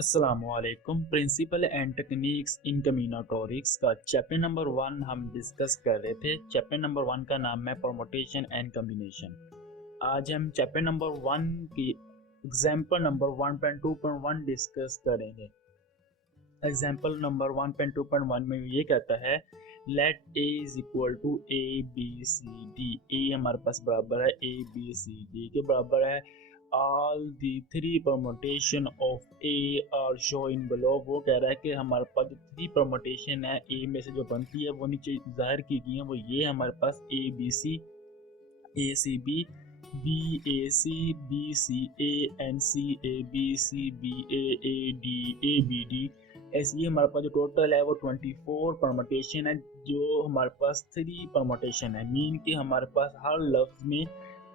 अस्सलामुअलैकुम। Principal and techniques in कम्बिनाटोरिक्स का chapter number 1 हम डिस्कस कर रहे थे। चैप्टर नंबर 1 का नाम है परमुटेशन एंड कम्बिनेशन। आज हम चैप्टर नंबर 1 की एग्जांपल नंबर 1.2.1 डिस्कस करेंगे। एग्जांपल नंबर 1.2.1 में ये कहता है let A is equal to A B C D. A हमारे पास बराबर है ए बी सी डी के बराबर है। All the three permutation of A R show in below. वो कह रहा है कि हमारे पास जो थ्री परमुटेशन है ए में से जो बनती है वो नीचे जाहिर की गई है। वो ये हमारे पास A B C, A C B, B A C, B C A, N C A B, C B A D, A B D. ऐसे ये हमारे पास जो टोटल है वो 24 परमुटेशन है। जो हमारे पास थ्री परमुटेशन है मीन कि हमारे पास हर लफ्ज़ में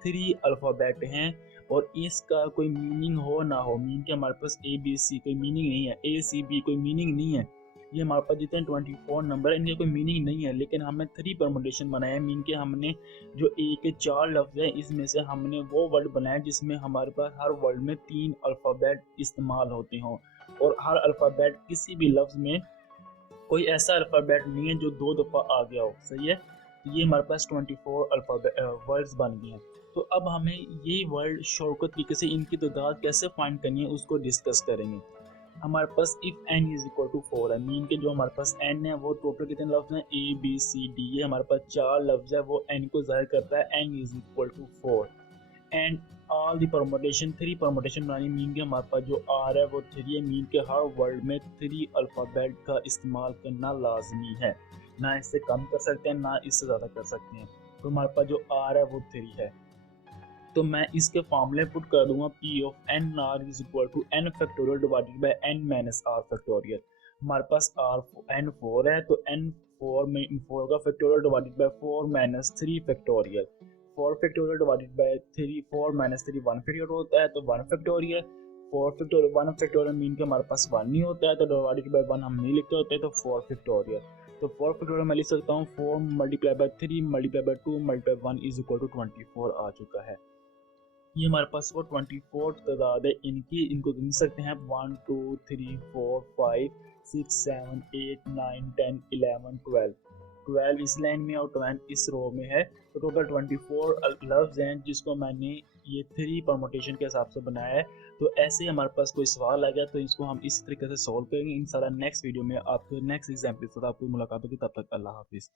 थ्री अल्फ़ाबेट हैं और इसका कोई मीनिंग हो ना हो। मीन कि हमारे पास ए बी सी कोई मीनिंग नहीं है, ए सी बी कोई मीनिंग नहीं है। ये हमारे पास जितने 24 नंबर है इनके कोई मीनिंग नहीं है, लेकिन हमने थ्री परमुटेशन बनाया है। मीन कि हमने जो ए के चार लफ्ज़ हैं इसमें से हमने वो वर्ड बनाया जिसमें हमारे पास हर वर्ड में तीन अल्फ़ाबेट इस्तेमाल होते हों और हर अल्फ़ाबेट किसी भी लफ्ज़ में कोई ऐसा अल्फ़ाबेट नहीं है जो दो दफ़ा आ गया हो। सही है, तो ये हमारे पास 24 अल्फ़ाबेट वर्ड्स बन गए हैं। तो अब हमें ये वर्ड शॉर्टकट तरीके से इनकी तादाद कैसे फाइंड करनी है उसको डिस्कस करेंगे। हमारे पास if n is equal to 4 है, मीन के जो हमारे पास n है वो टोटल कितने लफ्ज़ हैं ए बी सी डी। ये हमारे पास चार लफ्ज़ है वो n को ज़ाहिर करता है। n is equal to 4 and all the permutation three permutation बनानी। मीन के हमारे पास जो आर है वो थ्री है। मीन के हर वर्ड में थ्री अल्फ़ाबेट का इस्तेमाल करना लाजमी है, ना इससे कम कर सकते हैं ना इससे ज़्यादा कर सकते हैं। तो हमारे पास जो आर है वो थ्री है, तो मैं इसके फॉर्मूले पुट कर दूंगा P of N R is equal to N factorial divided by N minus R factorial. हमारे पास आर एन 4 है तो एन 4 में 4 का factorial divided bye 4 minus 3 factorial. 4 factorial divided bye 3, 4 minus 3 1 factorial होता है तो 1 फैक्टोरियल। 4 फैक्टोरियल 1 फैक्टोरियल मीन के हमारे पास 1 नहीं होता है तो डिवाइडेड बाय 1 हम नहीं लिखते होते तो 4 फैक्टोरियल। तो 4 फैक्टोरियल मैं लिख सकता हूँ 4 multiply by 3 multiply by 2 multiply 1 is equal to 24 आ चुका है। ये हमारे पास वो 24 तादाद है इनको गिन सकते हैं 1 2 3 4 5 6 7 8 9 10 11 12। 12 इस लाइन में और 12 इस रो में है, तो टोटल 24 लफ्ज़ हैं जिसको मैंने ये थ्री परमुटेशन के हिसाब से बनाया है। तो ऐसे ही हमारे पास कोई सवाल आ गया तो इसको हम इसी तरीके से सॉल्व करेंगे इंशाल्लाह नेक्स्ट वीडियो में। आपको नेक्स्ट एग्जाम्पल के साथ आपको मुलाकात होगी, तब तक अल्लाह हाफिज़।